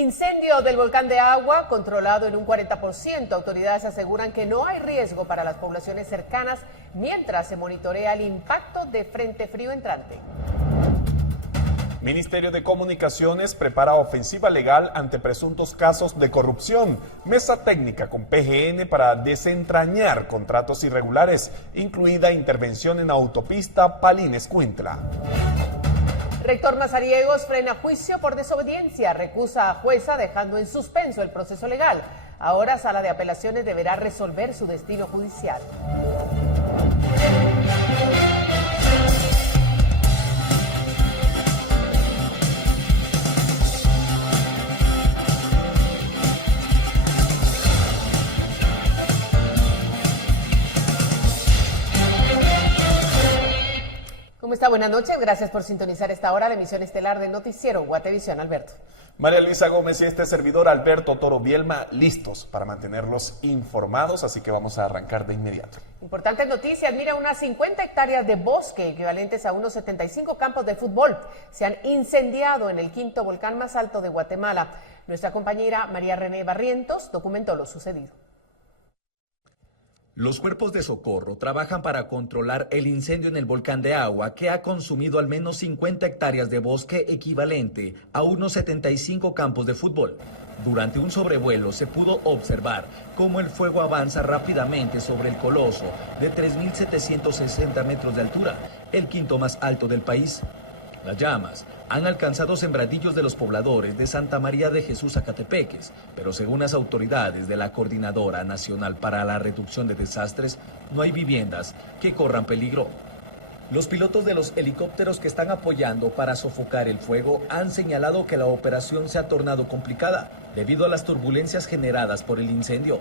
Incendio del volcán de Agua, controlado en un 40%. Autoridades aseguran que no hay riesgo para las poblaciones cercanas mientras se monitorea el impacto de frente frío entrante. Ministerio de Comunicaciones prepara ofensiva legal ante presuntos casos de corrupción. Mesa técnica con PGN para desentrañar contratos irregulares, incluida intervención en autopista Palines-Cuintla. Rector Mazariegos frena juicio por desobediencia, recusa a jueza dejando en suspenso el proceso legal. Ahora Sala de Apelaciones deberá resolver su destino judicial. ¿Cómo está? Buenas noches. Gracias por sintonizar esta hora la emisión estelar del noticiero Guatevisión. Alberto. María Luisa Gómez y este servidor Alberto Toro Bielma, listos para mantenerlos informados, así que vamos a arrancar de inmediato. Importantes noticias. Mira, unas 50 hectáreas de bosque, equivalentes a unos 75 campos de fútbol, se han incendiado en el quinto volcán más alto de Guatemala. Nuestra compañera María René Barrientos documentó lo sucedido. Los cuerpos de socorro trabajan para controlar el incendio en el volcán de Agua, que ha consumido al menos 50 hectáreas de bosque, equivalente a unos 75 campos de fútbol. Durante un sobrevuelo se pudo observar cómo el fuego avanza rápidamente sobre el coloso de 3.760 metros de altura, el quinto más alto del país. Las llamas han alcanzado sembradillos de los pobladores de Santa María de Jesús Acatepeques, pero según las autoridades de la Coordinadora Nacional para la Reducción de Desastres, no hay viviendas que corran peligro. Los pilotos de los helicópteros que están apoyando para sofocar el fuego han señalado que la operación se ha tornado complicada debido a las turbulencias generadas por el incendio.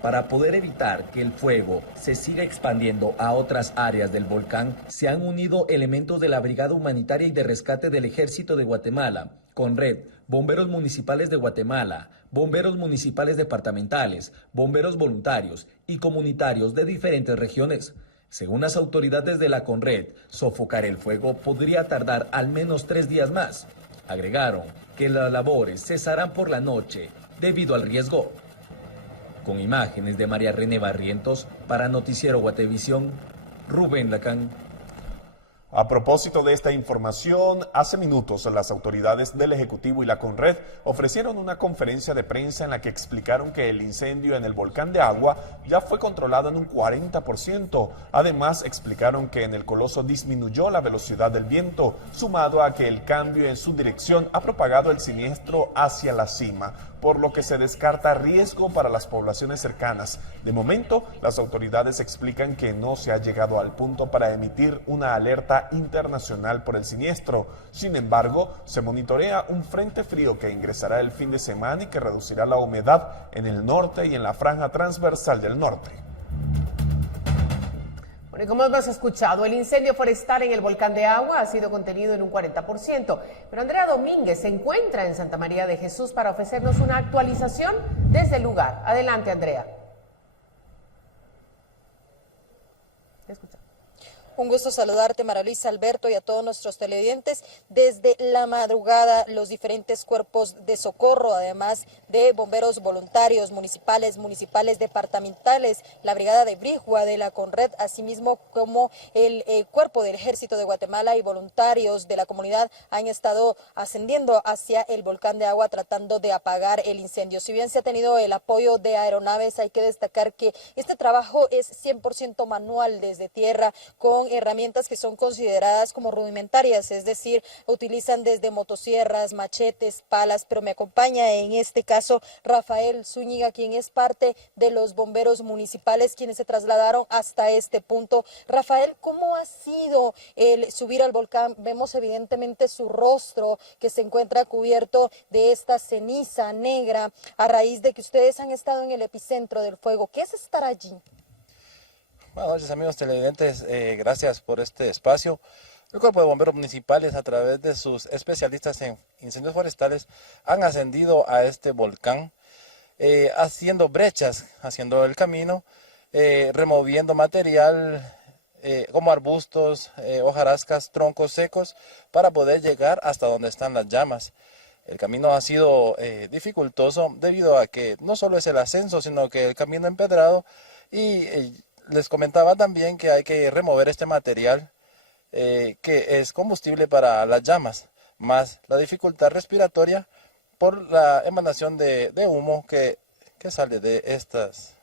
Para poder evitar que el fuego se siga expandiendo a otras áreas del volcán, se han unido elementos de la Brigada Humanitaria y de Rescate del Ejército de Guatemala, CONRED, Bomberos Municipales de Guatemala, Bomberos Municipales Departamentales, Bomberos Voluntarios y Comunitarios de diferentes regiones. Según las autoridades de la CONRED, sofocar el fuego podría tardar al menos 3 días más. Agregaron que las labores cesarán por la noche debido al riesgo. Con imágenes de María René Barrientos, para Noticiero Guatevisión, Rubén Lacán. A propósito de esta información, hace minutos las autoridades del Ejecutivo y la CONRED ofrecieron una conferencia de prensa en la que explicaron que el incendio en el volcán de Agua ya fue controlado en un 40%. Además, explicaron que en el coloso disminuyó la velocidad del viento, sumado a que el cambio en su dirección ha propagado el siniestro hacia la cima, por lo que se descarta riesgo para las poblaciones cercanas. De momento, las autoridades explican que no se ha llegado al punto para emitir una alerta internacional por el siniestro. Sin embargo, se monitorea un frente frío que ingresará el fin de semana y que reducirá la humedad en el norte y en la franja transversal del norte. Bueno, y como hemos escuchado, el incendio forestal en el volcán de Agua ha sido contenido en un 40%. Pero Andrea Domínguez se encuentra en Santa María de Jesús para ofrecernos una actualización desde el lugar. Adelante, Andrea. Te escuchamos. Un gusto saludarte, María Luisa, Alberto, y a todos nuestros televidentes. Desde la madrugada, los diferentes cuerpos de socorro, además de bomberos voluntarios, municipales departamentales, la brigada de Brigua de la CONRED, asimismo como el cuerpo del Ejército de Guatemala y voluntarios de la comunidad han estado ascendiendo hacia el volcán de Agua tratando de apagar el incendio. Si bien se ha tenido el apoyo de aeronaves, hay que destacar que este trabajo es 100% manual desde tierra, con herramientas que son consideradas como rudimentarias, es decir, utilizan desde motosierras, machetes, palas, pero me acompaña en este caso Rafael Zúñiga, quien es parte de los bomberos municipales quienes se trasladaron hasta este punto. Rafael, ¿cómo ha sido el subir al volcán? Vemos evidentemente su rostro que se encuentra cubierto de esta ceniza negra a raíz de que ustedes han estado en el epicentro del fuego. ¿Qué es estar allí? Buenas noches, amigos televidentes, gracias por este espacio. El Cuerpo de Bomberos Municipales, a través de sus especialistas en incendios forestales, han ascendido a este volcán, haciendo brechas, haciendo el camino, removiendo material como arbustos, hojarascas, troncos secos, para poder llegar hasta donde están las llamas. El camino ha sido dificultoso debido a que no solo es el ascenso, sino que el camino empedrado y les comentaba también que hay que remover este material que es combustible para las llamas, más la dificultad respiratoria por la emanación de humo que sale de estas.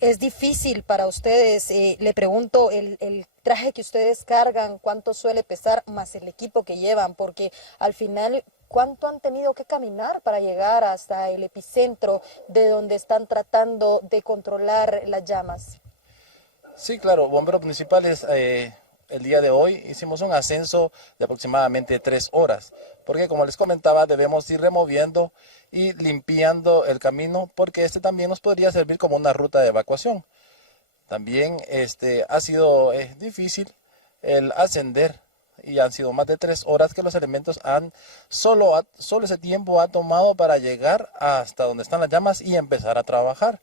Es difícil para ustedes, le pregunto, el traje que ustedes cargan, ¿cuánto suele pesar más el equipo que llevan? Porque al final, ¿cuánto han tenido que caminar para llegar hasta el epicentro de donde están tratando de controlar las llamas? Sí, claro, bomberos municipales, el día de hoy hicimos un ascenso de aproximadamente 3 horas, porque como les comentaba, debemos ir removiendo y limpiando el camino, porque este también nos podría servir como una ruta de evacuación. También ha sido difícil el ascender y han sido más de 3 horas que los elementos solo ese tiempo ha tomado para llegar hasta donde están las llamas y empezar a trabajar.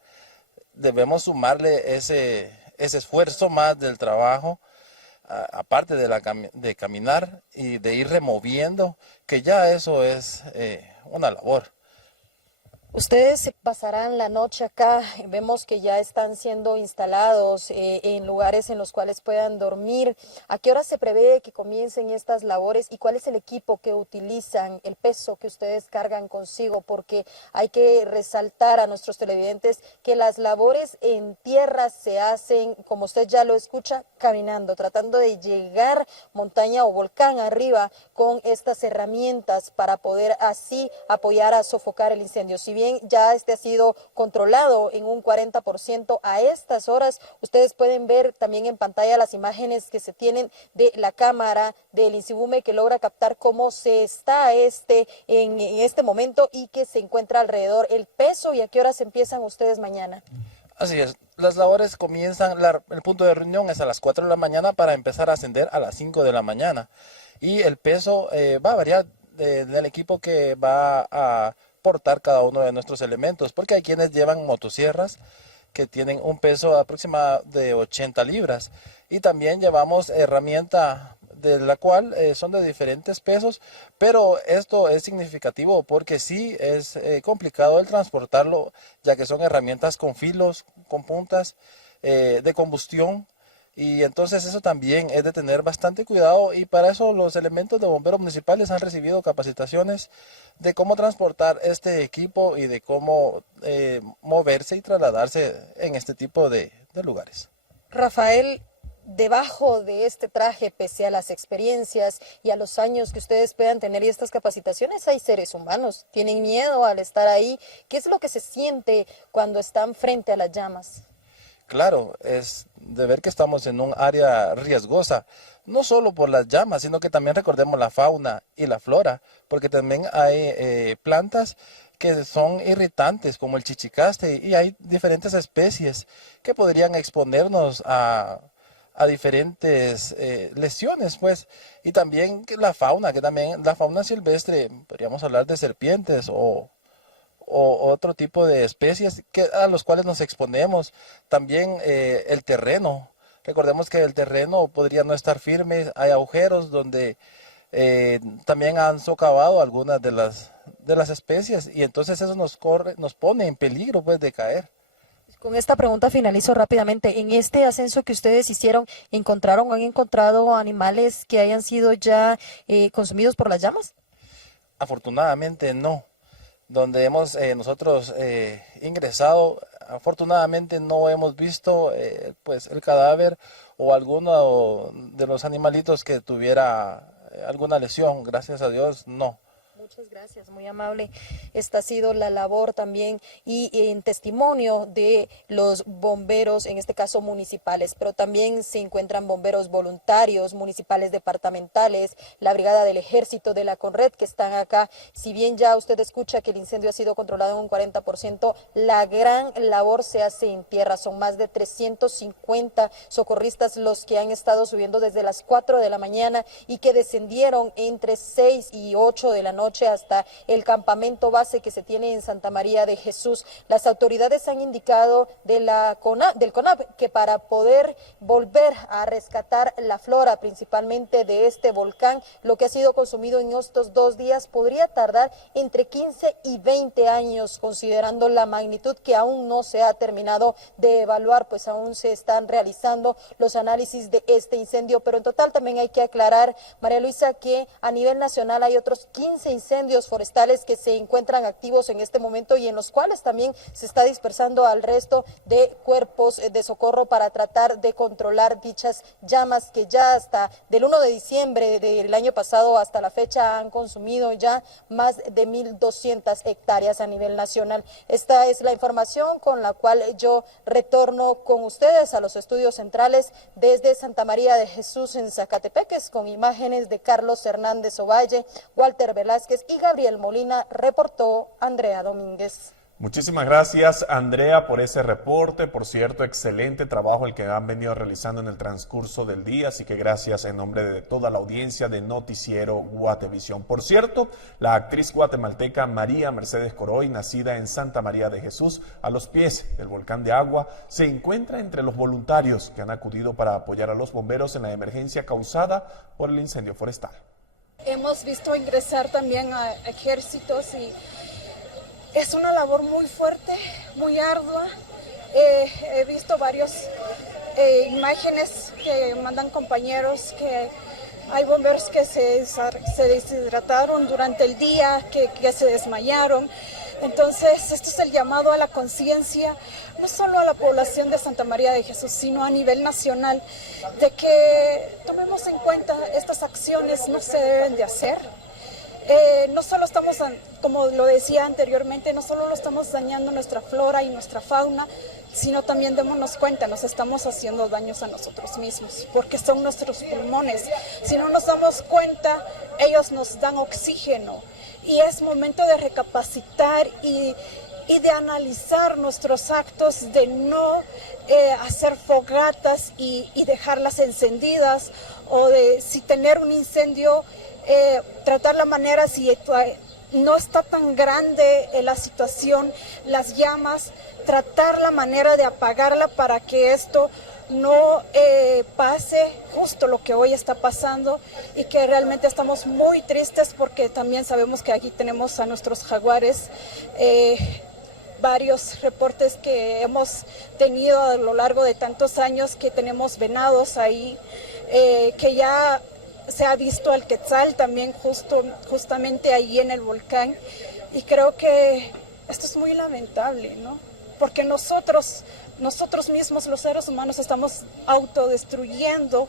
Debemos sumarle ese esfuerzo más del trabajo, aparte de caminar y de ir removiendo, que ya eso es una labor. Ustedes se pasarán la noche acá, vemos que ya están siendo instalados en lugares en los cuales puedan dormir. ¿A qué hora se prevé que comiencen estas labores y cuál es el equipo que utilizan, el peso que ustedes cargan consigo? Porque hay que resaltar a nuestros televidentes que las labores en tierra se hacen, como usted ya lo escucha, caminando, tratando de llegar montaña o volcán arriba con estas herramientas para poder así apoyar a sofocar el incendio. Si bien ya ha sido controlado en un 40% a estas horas, ustedes pueden ver también en pantalla las imágenes que se tienen de la cámara del INSIBUME que logra captar cómo se está en este momento y que se encuentra alrededor el peso y a qué horas empiezan ustedes mañana. Así es, las labores comienzan, el punto de reunión es a las 4 de la mañana para empezar a ascender a las 5 de la mañana y el peso va a variar del equipo que va a portar cada uno de nuestros elementos, porque hay quienes llevan motosierras que tienen un peso aproximado de 80 libras y también llevamos herramienta de la cual son de diferentes pesos, pero esto es significativo porque sí es complicado el transportarlo, ya que son herramientas con filos, con puntas de combustión. Y entonces eso también es de tener bastante cuidado y para eso los elementos de bomberos municipales han recibido capacitaciones de cómo transportar este equipo y de cómo moverse y trasladarse en este tipo de lugares. Rafael, debajo de este traje, pese a las experiencias y a los años que ustedes puedan tener y estas capacitaciones, hay seres humanos. ¿Tienen miedo al estar ahí? ¿Qué es lo que se siente cuando están frente a las llamas? Claro, es de ver que estamos en un área riesgosa, no solo por las llamas, sino que también recordemos la fauna y la flora, porque también hay plantas que son irritantes, como el chichicaste, y hay diferentes especies que podrían exponernos a diferentes lesiones, pues, y también la fauna, la fauna silvestre, podríamos hablar de serpientes o otro tipo de especies a los cuales nos exponemos. También el terreno. Recordemos que el terreno podría no estar firme, hay agujeros donde también han socavado algunas de las especies y entonces eso nos pone en peligro pues de caer. Con esta pregunta finalizo rápidamente. En este ascenso que ustedes hicieron, han encontrado animales que hayan sido ya consumidos por las llamas? Afortunadamente no. Donde hemos nosotros ingresado, afortunadamente no hemos visto pues el cadáver o alguno de los animalitos que tuviera alguna lesión, gracias a Dios, no. Muchas gracias, muy amable. Esta ha sido la labor también y en testimonio de los bomberos, en este caso municipales, pero también se encuentran bomberos voluntarios, municipales departamentales, la Brigada del Ejército de la Conred que están acá. Si bien ya usted escucha que el incendio ha sido controlado en un 40%, la gran labor se hace en tierra. Son más de 350 socorristas los que han estado subiendo desde las 4 de la mañana y que descendieron entre 6 y 8 de la noche noche hasta el campamento base que se tiene en Santa María de Jesús. Las autoridades han indicado del CONAP que para poder volver a rescatar la flora, principalmente de este volcán, lo que ha sido consumido en estos 2 días podría tardar entre 15 y 20 años, considerando la magnitud que aún no se ha terminado de evaluar, pues aún se están realizando los análisis de este incendio, pero en total también hay que aclarar, María Luisa, que a nivel nacional hay otros 15 incendios forestales que se encuentran activos en este momento y en los cuales también se está dispersando al resto de cuerpos de socorro para tratar de controlar dichas llamas que ya hasta del 1 de diciembre del año pasado hasta la fecha han consumido ya más de 1.200 hectáreas a nivel nacional. Esta es la información con la cual yo retorno con ustedes a los estudios centrales desde Santa María de Jesús en Zacatepeques, con imágenes de Carlos Hernández Ovalle, Walter Velázquez y Gabriel Molina, reportó Andrea Domínguez. Muchísimas gracias, Andrea, por ese reporte. Por cierto, excelente trabajo el que han venido realizando en el transcurso del día, así que gracias en nombre de toda la audiencia de Noticiero Guatevisión. Por cierto, la actriz guatemalteca María Mercedes Coroy, nacida en Santa María de Jesús, a los pies del volcán de Agua, se encuentra entre los voluntarios que han acudido para apoyar a los bomberos en la emergencia causada por el incendio forestal. Hemos visto ingresar también a ejércitos y es una labor muy fuerte, muy ardua. He visto varias imágenes que mandan compañeros, que hay bomberos que se deshidrataron durante el día, que se desmayaron. Entonces, esto es el llamado a la conciencia, no solo a la población de Santa María de Jesús, sino a nivel nacional, de que tomemos en cuenta estas acciones no se deben de hacer. No solo estamos, como lo decía anteriormente, no solo lo estamos dañando nuestra flora y nuestra fauna, sino también démonos cuenta, nos estamos haciendo daños a nosotros mismos, porque son nuestros pulmones. Si no nos damos cuenta, ellos nos dan oxígeno y es momento de recapacitar y de analizar nuestros actos, de no hacer fogatas y dejarlas encendidas, o de si tener un incendio, tratar la manera, si no está tan grande la situación, las llamas, tratar la manera de apagarla para que esto no pase justo lo que hoy está pasando, y que realmente estamos muy tristes porque también sabemos que aquí tenemos a nuestros jaguares. Varios reportes que hemos tenido a lo largo de tantos años, que tenemos venados ahí, que ya se ha visto al quetzal también justamente ahí en el volcán, y creo que esto es muy lamentable, ¿no? Porque nosotros mismos, los seres humanos, estamos autodestruyendo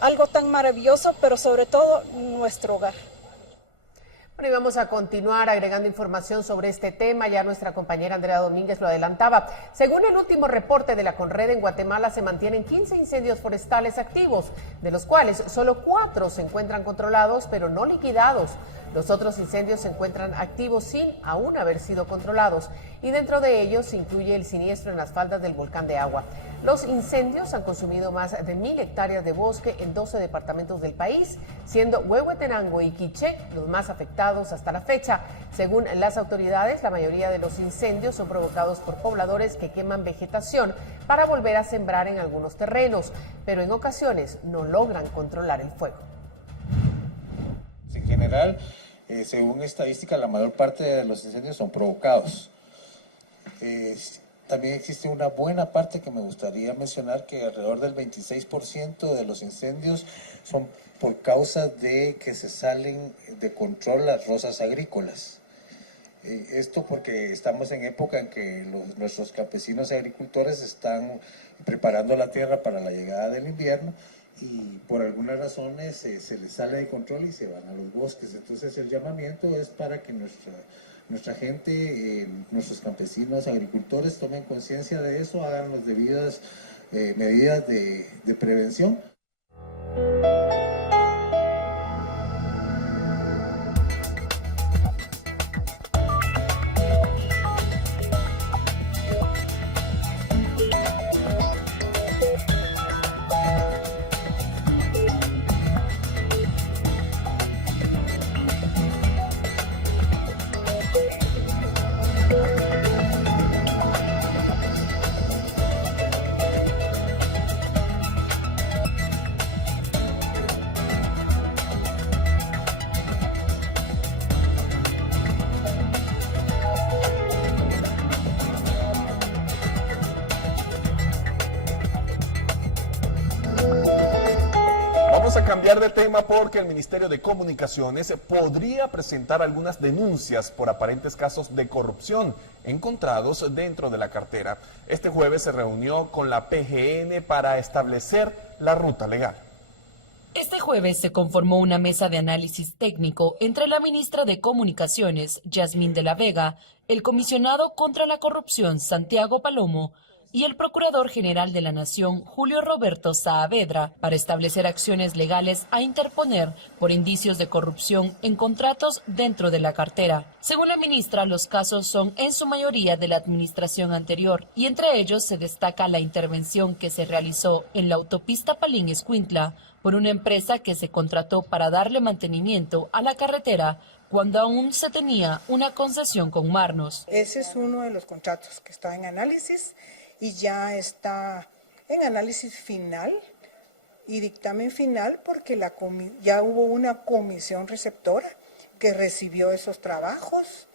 algo tan maravilloso, pero sobre todo nuestro hogar. Bueno, y vamos a continuar agregando información sobre este tema. Ya nuestra compañera Andrea Domínguez lo adelantaba. Según el último reporte de la CONRED, en Guatemala se mantienen 15 incendios forestales activos, de los cuales solo 4 se encuentran controlados, pero no liquidados. Los otros incendios se encuentran activos sin aún haber sido controlados, y dentro de ellos se incluye el siniestro en las faldas del volcán de Agua. Los incendios han consumido más de 1.000 hectáreas de bosque en 12 departamentos del país, siendo Huehuetenango y Quiché los más afectados hasta la fecha. Según las autoridades, la mayoría de los incendios son provocados por pobladores que queman vegetación para volver a sembrar en algunos terrenos, pero en ocasiones no logran controlar el fuego. En general, según estadística, la mayor parte de los incendios son provocados. También existe una buena parte que me gustaría mencionar, que alrededor del 26% de los incendios son por causa de que se salen de control las rozas agrícolas. Esto porque estamos en época en que nuestros campesinos y agricultores están preparando la tierra para la llegada del invierno, y por algunas razones se les sale de control y se van a los bosques. Entonces el llamamiento es para que nuestra gente, nuestros campesinos, agricultores, tomen conciencia de eso, hagan las debidas medidas de prevención. a cambiar de tema porque el Ministerio de Comunicaciones podría presentar algunas denuncias por aparentes casos de corrupción encontrados dentro de la cartera. Este jueves se reunió con la PGN para establecer la ruta legal. Este jueves se conformó una mesa de análisis técnico entre la ministra de Comunicaciones, Yasmín de la Vega, el comisionado contra la corrupción, Santiago Palomo, y el Procurador General de la Nación, Julio Roberto Saavedra, para establecer acciones legales a interponer por indicios de corrupción en contratos dentro de la cartera. Según la ministra, los casos son en su mayoría de la administración anterior, y entre ellos se destaca la intervención que se realizó en la autopista Palín-Escuintla por una empresa que se contrató para darle mantenimiento a la carretera cuando aún se tenía una concesión con Marnos. Ese es uno de los contratos que está en análisis y ya está en análisis final y dictamen final porque ya hubo una comisión receptora que recibió esos trabajos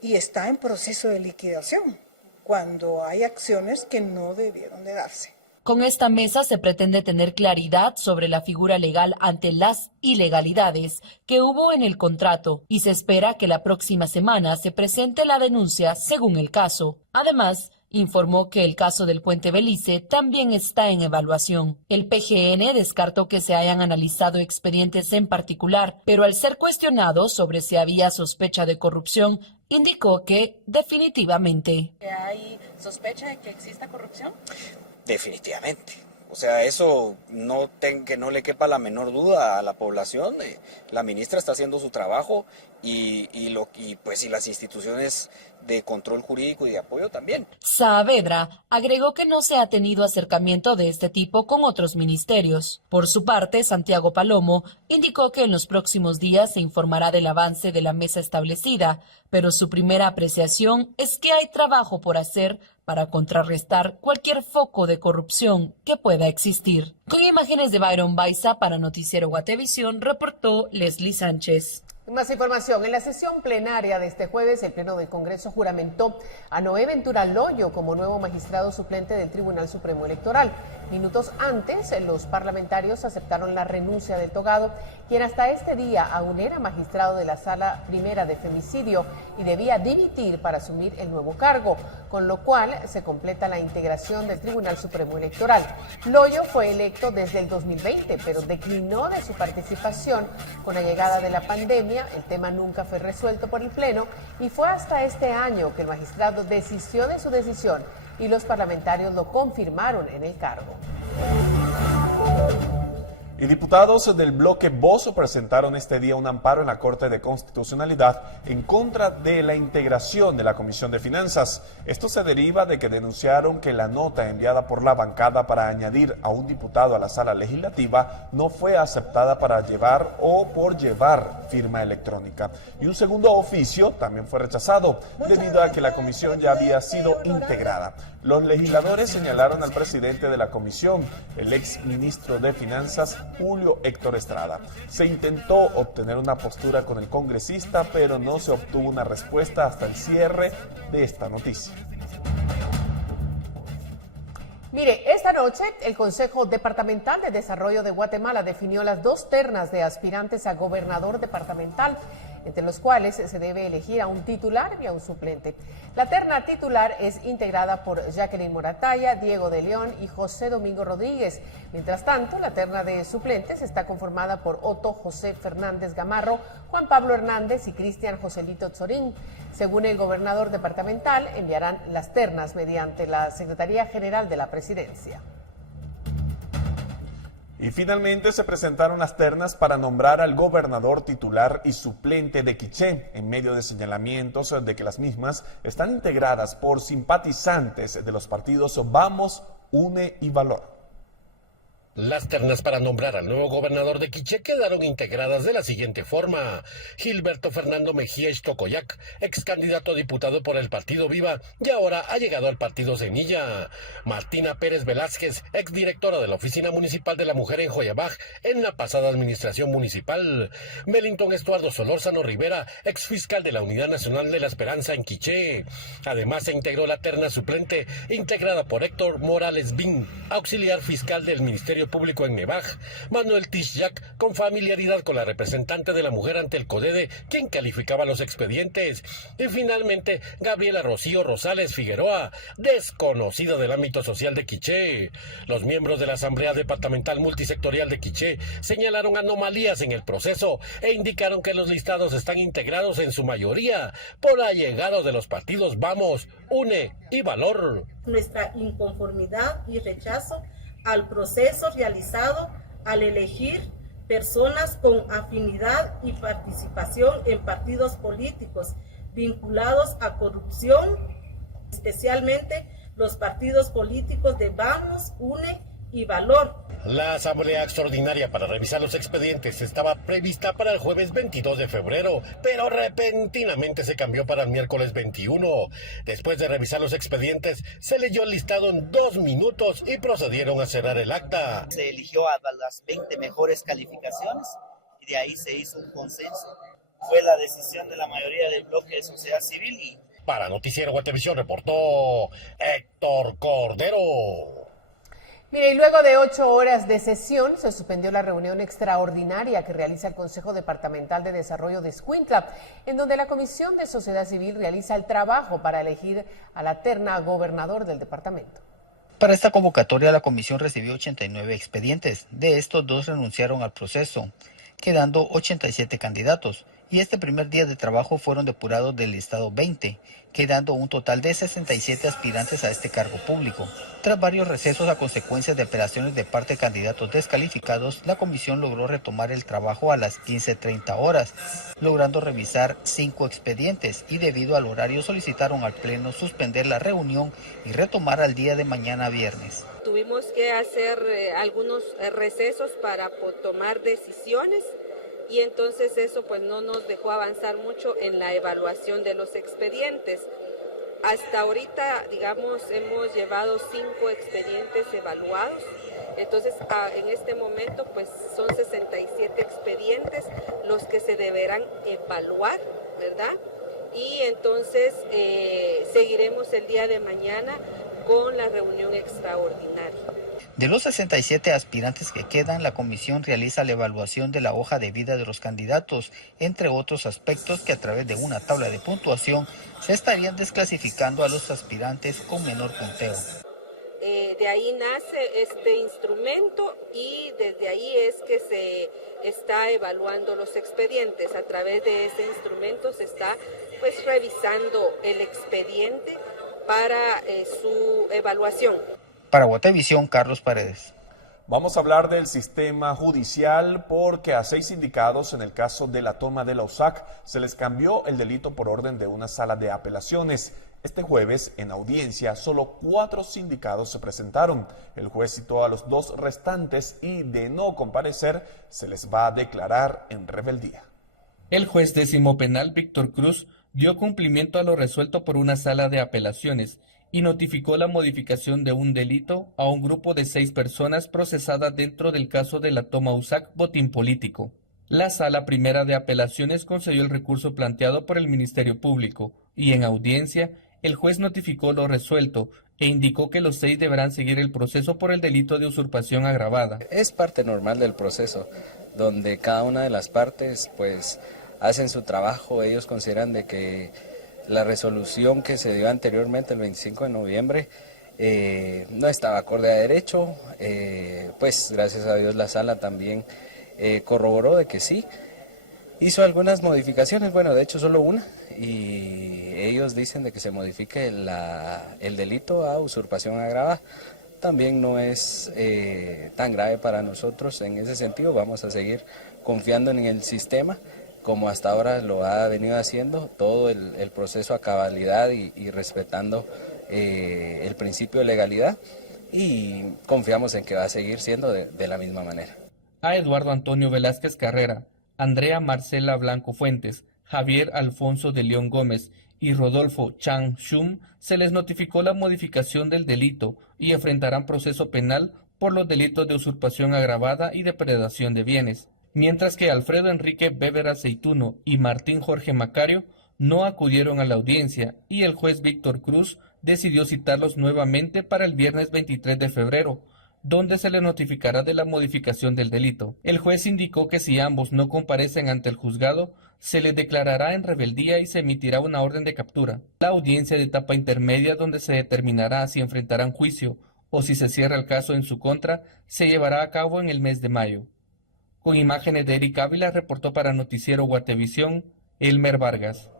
y está en proceso de liquidación cuando hay acciones que no debieron de darse. Con esta mesa se pretende tener claridad sobre la figura legal ante las ilegalidades que hubo en el contrato y se espera que la próxima semana se presente la denuncia según el caso. Además, informó que el caso del Puente Belice también está en evaluación. El PGN descartó que se hayan analizado expedientes en particular, pero al ser cuestionado sobre si había sospecha de corrupción, indicó que definitivamente. ¿Hay sospecha de que exista corrupción? Definitivamente. O sea, eso que no le quepa la menor duda a la población. La ministra está haciendo su trabajo y las instituciones de control jurídico y de apoyo también. Saavedra agregó que no se ha tenido acercamiento de este tipo con otros ministerios. Por su parte, Santiago Palomo indicó que en los próximos días se informará del avance de la mesa establecida, pero su primera apreciación es que hay trabajo por hacer para contrarrestar cualquier foco de corrupción que pueda existir. Con imágenes de Byron Baiza para Noticiero Guatevisión, reportó Leslie Sánchez. Más información. En la sesión plenaria de este jueves, el Pleno del Congreso juramentó a Noé Ventura Loyo como nuevo magistrado suplente del Tribunal Supremo Electoral. Minutos antes, los parlamentarios aceptaron la renuncia del togado, quien hasta este día aún era magistrado de la Sala Primera de Femicidio y debía dimitir para asumir el nuevo cargo, con lo cual se completa la integración del Tribunal Supremo Electoral. Loyo fue electo desde el 2020, pero declinó de su participación con la llegada de la pandemia. El tema nunca fue resuelto por el Pleno y fue hasta este año que el magistrado desistió de su decisión y los parlamentarios lo confirmaron en el cargo. Y diputados del bloque Bozo presentaron este día un amparo en la Corte de Constitucionalidad en contra de la integración de la Comisión de Finanzas. Esto se deriva de que denunciaron que la nota enviada por la bancada para añadir a un diputado a la sala legislativa no fue aceptada para llevar o por llevar firma electrónica. Y un segundo oficio también fue rechazado debido a que la comisión ya había sido integrada. Los legisladores señalaron al presidente de la comisión, el ex ministro de Finanzas, Julio Héctor Estrada. Se intentó obtener una postura con el congresista, pero no se obtuvo una respuesta hasta el cierre de esta noticia. Mire, esta noche el Consejo Departamental de Desarrollo de Guatemala definió las 2 ternas de aspirantes a gobernador departamental, entre los cuales se debe elegir a un titular y a un suplente. La terna titular es integrada por Jacqueline Morataya, Diego de León y José Domingo Rodríguez. Mientras tanto, la terna de suplentes está conformada por Otto José Fernández Gamarro, Juan Pablo Hernández y Cristian Joselito Tzorín. Según el gobernador departamental, enviarán las ternas mediante la Secretaría General de la Presidencia. Y finalmente se presentaron las ternas para nombrar al gobernador titular y suplente de Quiché, en medio de señalamientos de que las mismas están integradas por simpatizantes de los partidos Vamos, UNE y Valor. Las ternas para nombrar al nuevo gobernador de Quiché quedaron integradas de la siguiente forma: Gilberto Fernando Mejía Ixtocoyac, ex candidato a diputado por el partido Viva y ahora ha llegado al partido Semilla; Martina Pérez Velázquez, ex directora de la Oficina Municipal de la Mujer en Joyabaj en la pasada administración municipal; Melington Estuardo Solórzano Rivera, ex fiscal de la Unidad Nacional de la Esperanza en Quiché. Además se integró la terna suplente integrada por Héctor Morales Bin, auxiliar fiscal del Ministerio Ministerio Público en Nevaj, Manuel Tishyak, con familiaridad con la representante de la mujer ante el CODEDE, quien calificaba los expedientes, y finalmente Gabriela Rocío Rosales Figueroa, desconocida del ámbito social de Quiché. Los miembros de la Asamblea Departamental Multisectorial de Quiché señalaron anomalías en el proceso e indicaron que los listados están integrados en su mayoría por allegados de los partidos Vamos, UNE y Valor. Nuestra inconformidad y rechazo al proceso realizado al elegir personas con afinidad y participación en partidos políticos vinculados a corrupción, especialmente los partidos políticos de Vamos, UNE y Valor. La asamblea extraordinaria para revisar los expedientes estaba prevista para el jueves 22 de febrero, pero repentinamente se cambió para el miércoles 21. Después de revisar los expedientes, se leyó el listado en 2 minutos y procedieron a cerrar el acta. Se eligió a las 20 mejores calificaciones y de ahí se hizo un consenso. Fue la decisión de la mayoría del bloque de sociedad civil. Y... Para Noticiero Guatevisión reportó Héctor Cordero. Mire, y luego de 8 horas de sesión, se suspendió la reunión extraordinaria que realiza el Consejo Departamental de Desarrollo de Escuintla, en donde la Comisión de Sociedad Civil realiza el trabajo para elegir a la terna gobernador del departamento. Para esta convocatoria, la comisión recibió 89 expedientes. De estos, 2 renunciaron al proceso, quedando 87 candidatos. Y este primer día de trabajo fueron depurados del listado 20, quedando un total de 67 aspirantes a este cargo público. Tras varios recesos a consecuencia de operaciones de parte de candidatos descalificados, la comisión logró retomar el trabajo a las 15:30 horas, logrando revisar 5 expedientes y debido al horario solicitaron al Pleno suspender la reunión y retomar al día de mañana viernes. Tuvimos que hacer algunos recesos para tomar decisiones. Y entonces eso pues no nos dejó avanzar mucho en la evaluación de los expedientes. Hasta ahorita, digamos, hemos llevado 5 expedientes evaluados. Entonces, en este momento pues son 67 expedientes los que se deberán evaluar, ¿verdad? Y entonces seguiremos el día de mañana con la reunión extraordinaria. De los 67 aspirantes que quedan, la comisión realiza la evaluación de la hoja de vida de los candidatos, entre otros aspectos que a través de una tabla de puntuación se estarían desclasificando a los aspirantes con menor punteo. De ahí nace este instrumento y desde ahí es que se está evaluando los expedientes. A través de ese instrumento se está pues revisando el expediente para su evaluación. Para Guatevisión, Carlos Paredes. Vamos a hablar del sistema judicial porque a 6 sindicados en el caso de la toma de la USAC se les cambió el delito por orden de una sala de apelaciones. Este jueves, en audiencia, solo 4 sindicados se presentaron. El juez citó a los 2 restantes y, de no comparecer, se les va a declarar en rebeldía. El juez décimo penal, Víctor Cruz, dio cumplimiento a lo resuelto por una sala de apelaciones y notificó la modificación de un delito a un grupo de 6 personas procesadas dentro del caso de la toma USAC botín político. La Sala Primera de Apelaciones concedió el recurso planteado por el Ministerio Público y en audiencia el juez notificó lo resuelto e indicó que los 6 deberán seguir el proceso por el delito de usurpación agravada. Es parte normal del proceso, donde cada una de las partes pues hacen su trabajo. Ellos consideran de que la resolución que se dio anteriormente el 25 de noviembre no estaba acorde a derecho, pues gracias a Dios la sala también corroboró de que sí, hizo algunas modificaciones, bueno de hecho solo una, y ellos dicen de que se modifique el delito a usurpación agravada. También no es tan grave para nosotros en ese sentido, vamos a seguir confiando en el sistema, como hasta ahora lo ha venido haciendo, todo el proceso a cabalidad y respetando el principio de legalidad, y confiamos en que va a seguir siendo de la misma manera. A Eduardo Antonio Velázquez Carrera, Andrea Marcela Blanco Fuentes, Javier Alfonso de León Gómez y Rodolfo Chang Shum se les notificó la modificación del delito y enfrentarán proceso penal por los delitos de usurpación agravada y depredación de bienes. Mientras que Alfredo Enrique Beber Aceituno y Martín Jorge Macario no acudieron a la audiencia y el juez Víctor Cruz decidió citarlos nuevamente para el viernes 23 de febrero, donde se le notificará de la modificación del delito. El juez indicó que si ambos no comparecen ante el juzgado, se les declarará en rebeldía y se emitirá una orden de captura. La audiencia de etapa intermedia, donde se determinará si enfrentarán juicio o si se cierra el caso en su contra, se llevará a cabo en el mes de mayo. Con imágenes de Eric Ávila, reportó para Noticiero Guatevisión, Elmer Vargas.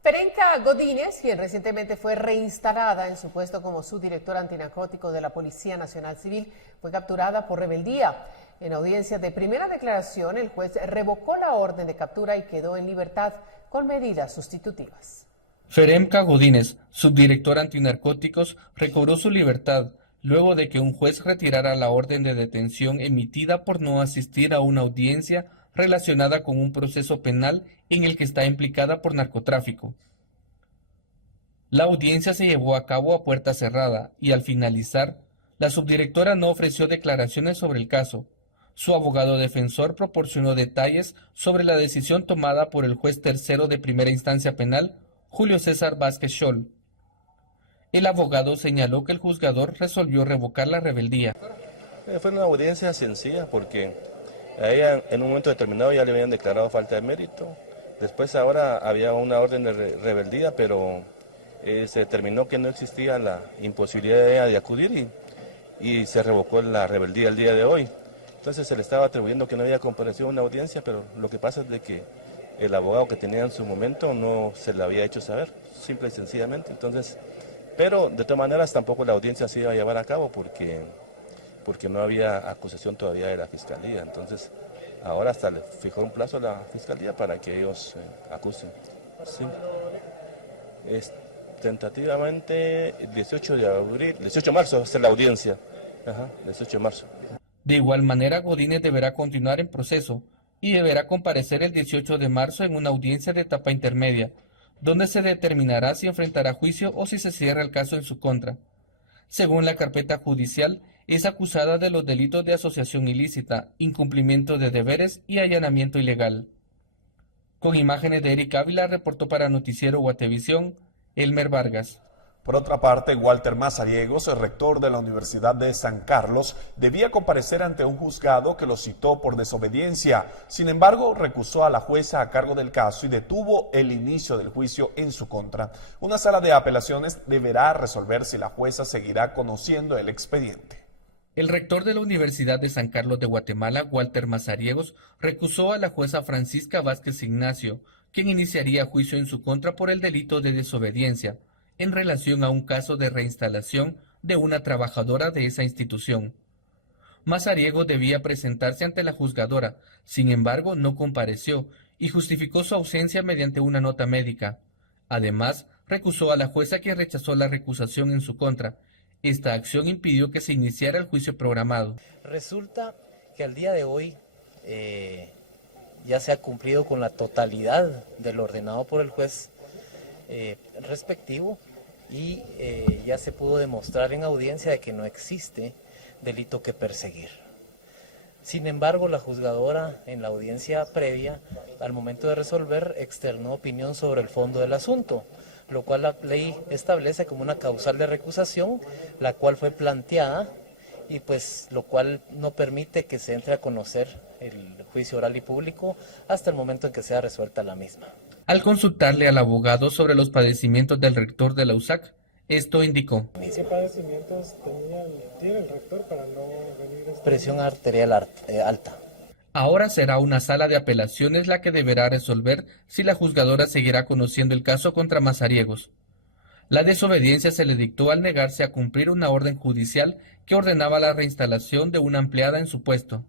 Ferenca Godínez, quien recientemente fue reinstalada en su puesto como subdirectora antinarcótico de la Policía Nacional Civil, fue capturada por rebeldía. En audiencia de primera declaración, el juez revocó la orden de captura y quedó en libertad con medidas sustitutivas. Ferenca Godínez, subdirectora antinarcóticos, recobró su libertad luego de que un juez retirara la orden de detención emitida por no asistir a una audiencia relacionada con un proceso penal en el que está implicada por narcotráfico. La audiencia se llevó a cabo a puerta cerrada y al finalizar, la subdirectora no ofreció declaraciones sobre el caso. Su abogado defensor proporcionó detalles sobre la decisión tomada por el juez tercero de primera instancia penal, Julio César Vázquez Scholl. El abogado señaló que el juzgador resolvió revocar la rebeldía. Fue una audiencia sencilla porque a ella en un momento determinado ya le habían declarado falta de mérito. Después ahora había una orden de rebeldía, pero se determinó que no existía la imposibilidad de ella de acudir y se revocó la rebeldía el día de hoy. Entonces se le estaba atribuyendo que no había comparecido a una audiencia, pero lo que pasa es de que el abogado que tenía en su momento no se le había hecho saber, simple y sencillamente. Entonces, pero de todas maneras tampoco la audiencia se iba a llevar a cabo porque no había acusación todavía de la fiscalía. Entonces, ahora hasta le fijó un plazo a la fiscalía para que ellos acusen. Sí. Tentativamente el 18 de marzo es la audiencia. 18 de marzo. De igual manera, Godínez deberá continuar en proceso y deberá comparecer el 18 de marzo en una audiencia de etapa intermedia, donde se determinará si enfrentará juicio o si se cierra el caso en su contra. Según la carpeta judicial, es acusada de los delitos de asociación ilícita, incumplimiento de deberes y allanamiento ilegal. Con imágenes de Eric Ávila, reportó para Noticiero Guatevisión, Elmer Vargas. Por otra parte, Walter Mazariegos, el rector de la Universidad de San Carlos, debía comparecer ante un juzgado que lo citó por desobediencia. Sin embargo, recusó a la jueza a cargo del caso y detuvo el inicio del juicio en su contra. Una sala de apelaciones deberá resolver si la jueza seguirá conociendo el expediente. El rector de la Universidad de San Carlos de Guatemala, Walter Mazariegos, recusó a la jueza Francisca Vázquez Ignacio, quien iniciaría juicio en su contra por el delito de desobediencia, en relación a un caso de reinstalación de una trabajadora de esa institución. Mazariegos debía presentarse ante la juzgadora, sin embargo no compareció y justificó su ausencia mediante una nota médica. Además, recusó a la jueza, que rechazó la recusación en su contra. Esta acción impidió que se iniciara el juicio programado. Resulta que al día de hoy ya se ha cumplido con la totalidad de lo ordenado por el juez respectivo y ya se pudo demostrar en audiencia de que no existe delito que perseguir. Sin embargo, la juzgadora en la audiencia previa, al momento de resolver, externó opinión sobre el fondo del asunto, lo cual la ley establece como una causal de recusación, la cual fue planteada y pues lo cual no permite que se entre a conocer el juicio oral y público hasta el momento en que sea resuelta la misma. Al consultarle al abogado sobre los padecimientos del rector de la USAC, esto indicó. ¿Qué padecimientos tiene el rector para no venir a Presión arterial alta. Ahora será una sala de apelaciones la que deberá resolver si la juzgadora seguirá conociendo el caso contra Mazariegos. La desobediencia se le dictó al negarse a cumplir una orden judicial que ordenaba la reinstalación de una empleada en su puesto.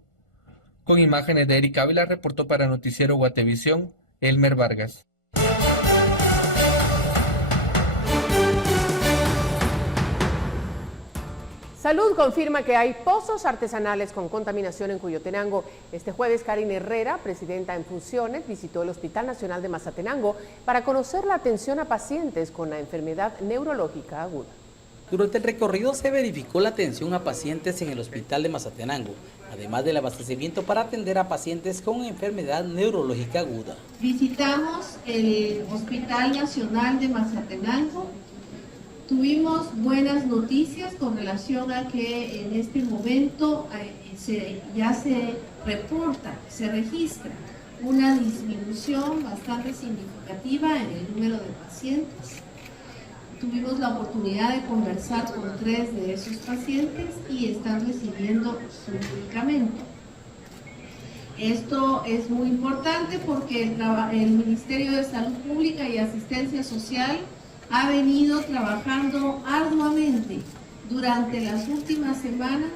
Con imágenes de Eric Ávila, reportó para Noticiero Guatevisión, Elmer Vargas. Salud confirma que hay pozos artesanales con contaminación en Cuyotenango. Este jueves, Karin Herrera, presidenta en funciones, visitó el Hospital Nacional de Mazatenango para conocer la atención a pacientes con la enfermedad neurológica aguda. Durante el recorrido se verificó la atención a pacientes en el Hospital de Mazatenango, además del abastecimiento para atender a pacientes con enfermedad neurológica aguda. Visitamos el Hospital Nacional de Mazatenango Tuvimos buenas noticias con relación a que en este momento ya se reporta, se registra una disminución bastante significativa en el número de pacientes. Tuvimos la oportunidad de conversar con 3 de esos pacientes y están recibiendo su medicamento. Esto es muy importante porque el Ministerio de Salud Pública y Asistencia Social ha venido trabajando arduamente durante las últimas semanas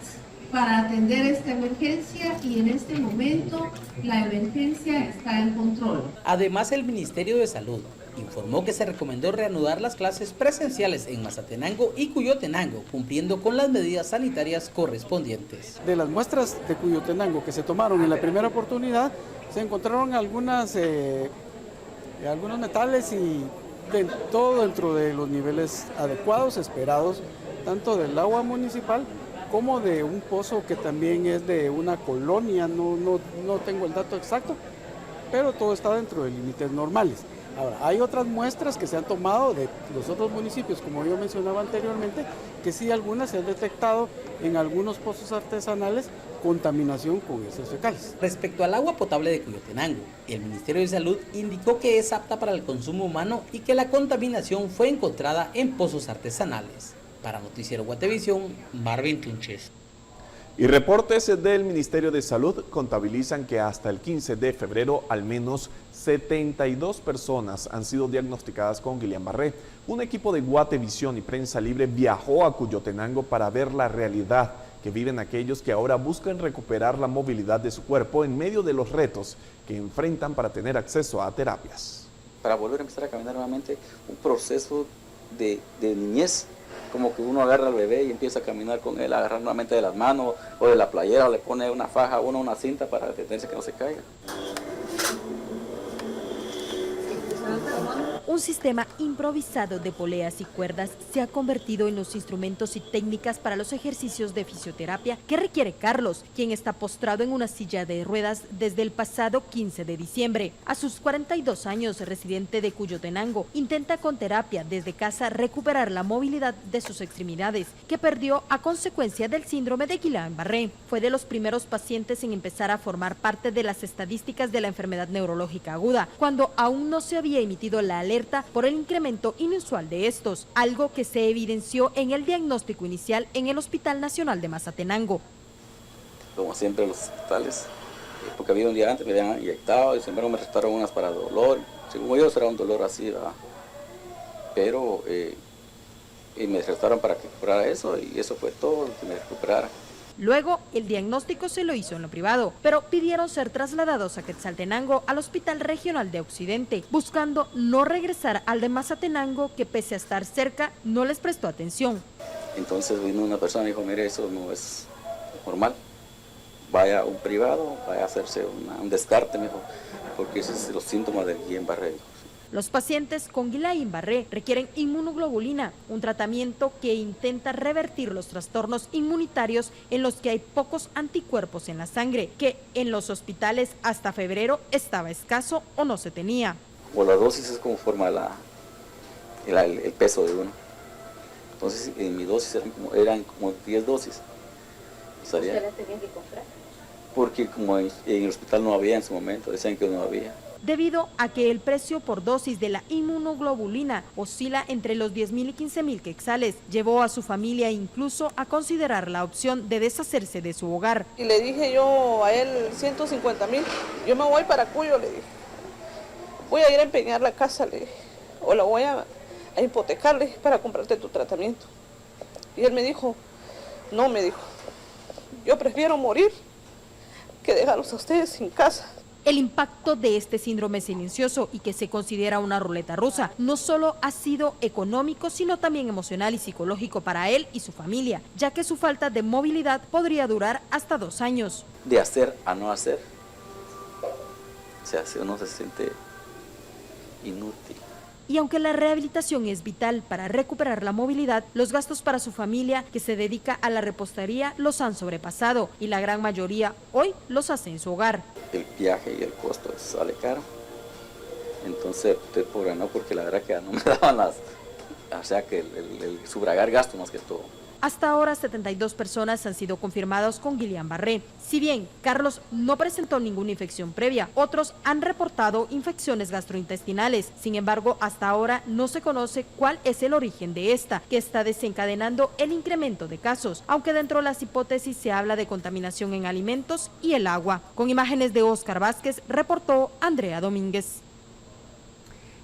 para atender esta emergencia y en este momento la emergencia está en control. Además, el Ministerio de Salud informó que se recomendó reanudar las clases presenciales en Mazatenango y Cuyotenango, cumpliendo con las medidas sanitarias correspondientes. De las muestras de Cuyotenango que se tomaron en la primera oportunidad, se encontraron algunos metales y todo dentro de los niveles adecuados, esperados, tanto del agua municipal como de un pozo que también es de una colonia, no tengo el dato exacto, pero todo está dentro de límites normales. Ahora, hay otras muestras que se han tomado de los otros municipios, como yo mencionaba anteriormente, que sí algunas se han detectado en algunos pozos artesanales contaminación con heces fecales. Respecto al agua potable de Cuyotenango, el Ministerio de Salud indicó que es apta para el consumo humano y que la contaminación fue encontrada en pozos artesanales. Para Noticiero Guatevisión, Marvin Tunches. Y reportes del Ministerio de Salud contabilizan que hasta el 15 de febrero al menos 72 personas han sido diagnosticadas con Guillain-Barré. Un equipo de Guatevisión y Prensa Libre viajó a Cuyotenango para ver la realidad que viven aquellos que ahora buscan recuperar la movilidad de su cuerpo en medio de los retos que enfrentan para tener acceso a terapias. Para volver a empezar a caminar nuevamente, un proceso de niñez, como que uno agarra al bebé y empieza a caminar con él, agarrar nuevamente de las manos o de la playera, o le pone una faja, una cinta para detenerse que no se caiga. Un sistema improvisado de poleas y cuerdas se ha convertido en los instrumentos y técnicas para los ejercicios de fisioterapia que requiere Carlos, quien está postrado en una silla de ruedas desde el pasado 15 de diciembre. A sus 42 años, residente de Cuyotenango, intenta con terapia desde casa recuperar la movilidad de sus extremidades, que perdió a consecuencia del síndrome de Guillain-Barré. Fue de los primeros pacientes en empezar a formar parte de las estadísticas de la enfermedad neurológica aguda, cuando aún no se había emitido la alerta por el incremento inusual de estos, algo que se evidenció en el diagnóstico inicial en el Hospital Nacional de Mazatenango. Como siempre los hospitales, porque había un día antes me habían inyectado y siempre me recetaron unas para dolor, según yo era un dolor así, ¿verdad? Pero y me recetaron para que curara eso y eso fue todo lo que me recuperara. Luego, el diagnóstico se lo hizo en lo privado, pero pidieron ser trasladados a Quetzaltenango al Hospital Regional de Occidente, buscando no regresar al de Mazatenango, que pese a estar cerca, no les prestó atención. Entonces vino una persona y dijo, mire, eso no es normal, vaya a un privado, vaya a hacerse un descarte mejor, porque esos son los síntomas del Guillain-Barré. Los pacientes con Guillain-Barré requieren inmunoglobulina, un tratamiento que intenta revertir los trastornos inmunitarios en los que hay pocos anticuerpos en la sangre, que en los hospitales hasta febrero estaba escaso o no se tenía. O la dosis es como forma el peso de uno. Entonces en mi dosis eran como 10 dosis. ¿Usted las tenía que comprar? Porque como en el hospital no había en su momento, decían que no había. Debido a que el precio por dosis de la inmunoglobulina oscila entre los 10,000 y 15,000 quetzales, llevó a su familia incluso a considerar la opción de deshacerse de su hogar. Y le dije yo a él 150,000, yo me voy para Cuyo, le dije. Voy a ir a empeñar la casa, le dije, o la voy a hipotecarle para comprarte tu tratamiento. Y él me dijo, no, me dijo, yo prefiero morir que dejarlos a ustedes sin casa. El impacto de este síndrome silencioso y que se considera una ruleta rusa no solo ha sido económico, sino también emocional y psicológico para él y su familia, ya que su falta de movilidad podría durar hasta 2 años. De hacer a no hacer, o sea, si uno se siente inútil. Y aunque la rehabilitación es vital para recuperar la movilidad, los gastos para su familia, que se dedica a la repostería, los han sobrepasado y la gran mayoría hoy los hace en su hogar. El viaje y el costo sale caro, entonces opté por no, porque la verdad que no me daban o sea que el sufragar gasto más que todo. Hasta ahora, 72 personas han sido confirmadas con Guillain-Barré. Si bien Carlos no presentó ninguna infección previa, otros han reportado infecciones gastrointestinales. Sin embargo, hasta ahora no se conoce cuál es el origen de esta, que está desencadenando el incremento de casos, aunque dentro de las hipótesis se habla de contaminación en alimentos y el agua. Con imágenes de Oscar Vázquez, reportó Andrea Domínguez.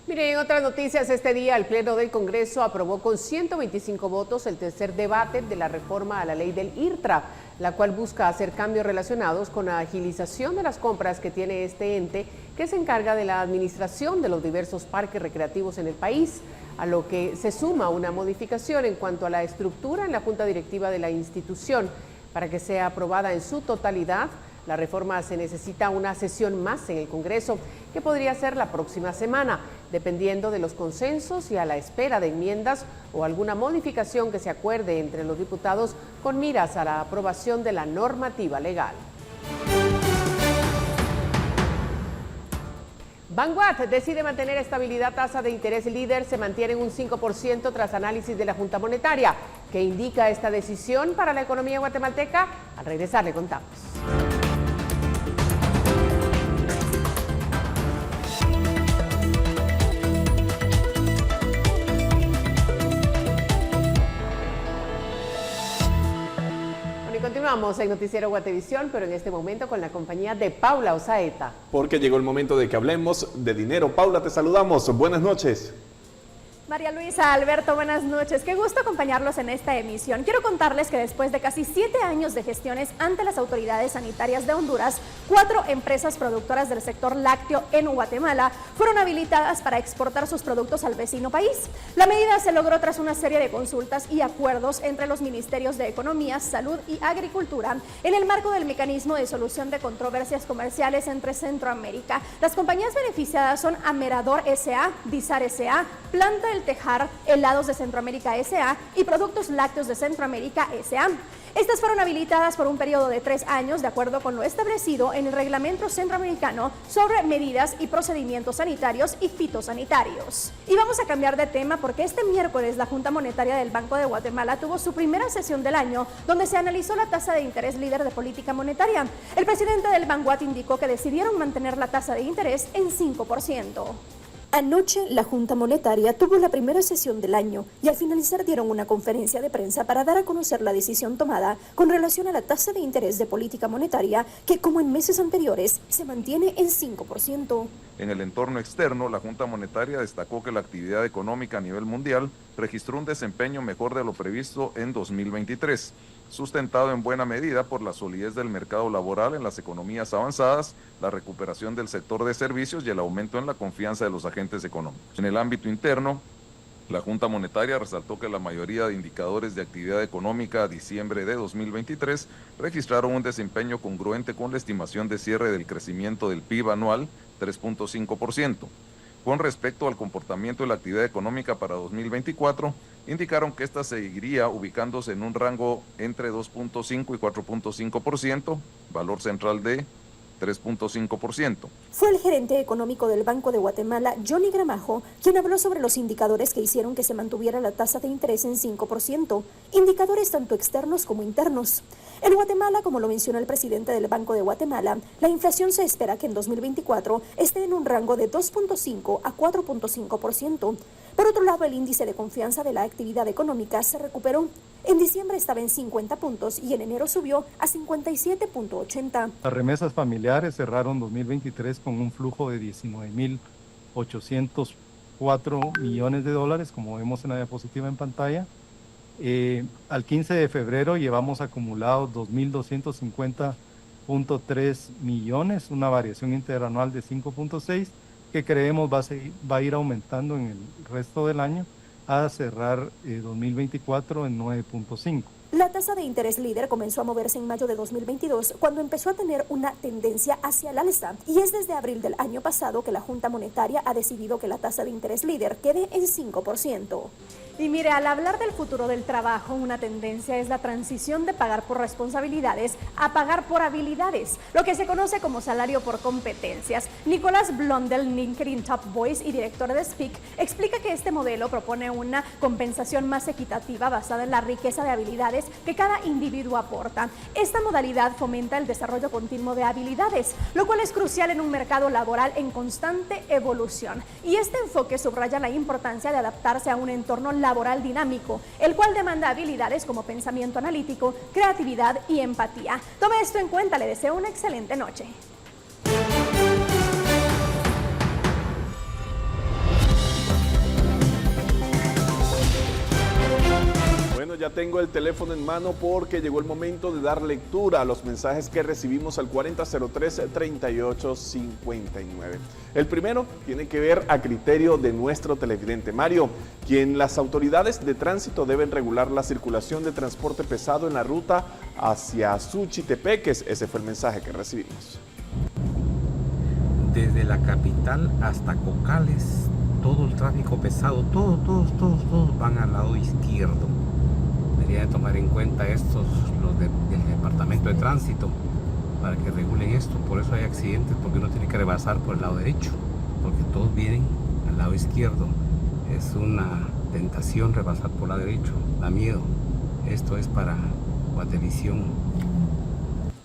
Miren, en otras noticias, este día el Pleno del Congreso aprobó con 125 votos el tercer debate de la reforma a la ley del IRTRA, la cual busca hacer cambios relacionados con la agilización de las compras que tiene este ente, que se encarga de la administración de los diversos parques recreativos en el país, a lo que se suma una modificación en cuanto a la estructura en la Junta Directiva de la institución. Para que sea aprobada en su totalidad, la reforma se necesita una sesión más en el Congreso, que podría ser la próxima semana, dependiendo de los consensos y a la espera de enmiendas o alguna modificación que se acuerde entre los diputados con miras a la aprobación de la normativa legal. Vanguard decide mantener estabilidad. Tasa de interés líder se mantiene en un 5% tras análisis de la Junta Monetaria. ¿Qué indica esta decisión para la economía guatemalteca? Al regresar le contamos. Continuamos en Noticiero Guatevisión, pero en este momento con la compañía de Paula Osaeta. Porque llegó el momento de que hablemos de dinero. Paula, te saludamos. Buenas noches. María Luisa, Alberto, buenas noches. Qué gusto acompañarlos en esta emisión. Quiero contarles que después de casi 7 años de gestiones ante las autoridades sanitarias de Honduras, 4 empresas productoras del sector lácteo en Guatemala fueron habilitadas para exportar sus productos al vecino país. La medida se logró tras una serie de consultas y acuerdos entre los ministerios de Economía, Salud y Agricultura en el marco del mecanismo de solución de controversias comerciales entre Centroamérica. Las compañías beneficiadas son Amerador S.A., Dizar S.A., Planta del Tejar, Helados de Centroamérica S.A. y Productos Lácteos de Centroamérica S.A. Estas fueron habilitadas por un periodo de 3 años, de acuerdo con lo establecido en el Reglamento Centroamericano sobre medidas y procedimientos sanitarios y fitosanitarios. Y vamos a cambiar de tema porque este miércoles la Junta Monetaria del Banco de Guatemala tuvo su primera sesión del año, donde se analizó la tasa de interés líder de política monetaria. El presidente del Banguat indicó que decidieron mantener la tasa de interés en 5%. Anoche, la Junta Monetaria tuvo la primera sesión del año y al finalizar dieron una conferencia de prensa para dar a conocer la decisión tomada con relación a la tasa de interés de política monetaria que, como en meses anteriores, se mantiene en 5%. En el entorno externo, la Junta Monetaria destacó que la actividad económica a nivel mundial registró un desempeño mejor de lo previsto en 2023, sustentado en buena medida por la solidez del mercado laboral en las economías avanzadas, la recuperación del sector de servicios y el aumento en la confianza de los agentes económicos. En el ámbito interno, la Junta Monetaria resaltó que la mayoría de indicadores de actividad económica a diciembre de 2023 registraron un desempeño congruente con la estimación de cierre del crecimiento del PIB anual, 3.5%. Con respecto al comportamiento de la actividad económica para 2024, indicaron que esta seguiría ubicándose en un rango entre 2.5 y 4.5%, valor central de 3.5%. Fue el gerente económico del Banco de Guatemala, Johnny Gramajo, quien habló sobre los indicadores que hicieron que se mantuviera la tasa de interés en 5%, indicadores tanto externos como internos. En Guatemala, como lo mencionó el presidente del Banco de Guatemala, la inflación se espera que en 2024 esté en un rango de 2.5 a 4.5%. Por otro lado, el índice de confianza de la actividad económica se recuperó. En diciembre estaba en 50 puntos y en enero subió a 57.80. Las remesas familiares cerraron 2023 con un flujo de 19.804 millones de dólares, como vemos en la diapositiva en pantalla. Al 15 de febrero llevamos acumulados 2.250.3 millones, una variación interanual de 5.6, que creemos va a ir aumentando en el resto del año, a cerrar 2024 en 9.5. La tasa de interés líder comenzó a moverse en mayo de 2022, cuando empezó a tener una tendencia hacia el alza, y es desde abril del año pasado que la Junta Monetaria ha decidido que la tasa de interés líder quede en 5%. Y mire, al hablar del futuro del trabajo, una tendencia es la transición de pagar por responsabilidades a pagar por habilidades, lo que se conoce como salario por competencias. Nicolás Blondel, LinkedIn Top Voice y director de Speak, explica que este modelo propone una compensación más equitativa basada en la riqueza de habilidades que cada individuo aporta. Esta modalidad fomenta el desarrollo continuo de habilidades, lo cual es crucial en un mercado laboral en constante evolución. Y este enfoque subraya la importancia de adaptarse a un entorno laboral dinámico, el cual demanda habilidades como pensamiento analítico, creatividad y empatía. Tome esto en cuenta, le deseo una excelente noche. Bueno, ya tengo el teléfono en mano porque llegó el momento de dar lectura a los mensajes que recibimos al 4003-3859. El primero tiene que ver a criterio de nuestro televidente Mario, quien las autoridades de tránsito deben regular la circulación de transporte pesado en la ruta hacia Suchitepeques. Ese fue el mensaje que recibimos. Desde la capital hasta Cocales, todo el tráfico pesado, todos van al lado izquierdo. Debería de tomar en cuenta estos, los del Departamento de Tránsito, para que regulen esto. Por eso hay accidentes, porque uno tiene que rebasar por el lado derecho, porque todos vienen al lado izquierdo. Es una tentación rebasar por el lado derecho, da miedo. Esto es para Guatevisión.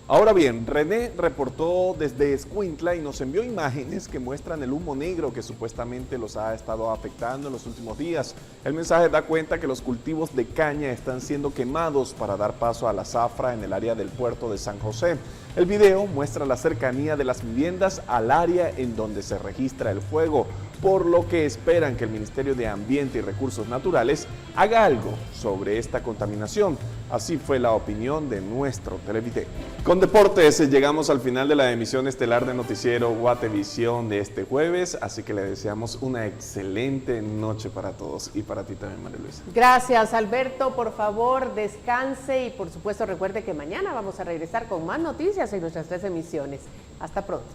Ahora bien, René reportó desde Escuintla y nos envió imágenes que muestran el humo negro que supuestamente los ha estado afectando en los últimos días. El mensaje da cuenta que los cultivos de caña están siendo quemados para dar paso a la zafra en el área del puerto de San José. El video muestra la cercanía de las viviendas al área en donde se registra el fuego, por lo que esperan que el Ministerio de Ambiente y Recursos Naturales haga algo sobre esta contaminación. Así fue la opinión de nuestro televidente. Con deportes llegamos al final de la emisión estelar de Noticiero Guatevisión de este jueves, así que le deseamos una excelente noche para todos y para ti también, María Luisa. Gracias, Alberto. Por favor, descanse y por supuesto recuerde que mañana vamos a regresar con más noticias en nuestras 3 emisiones. Hasta pronto.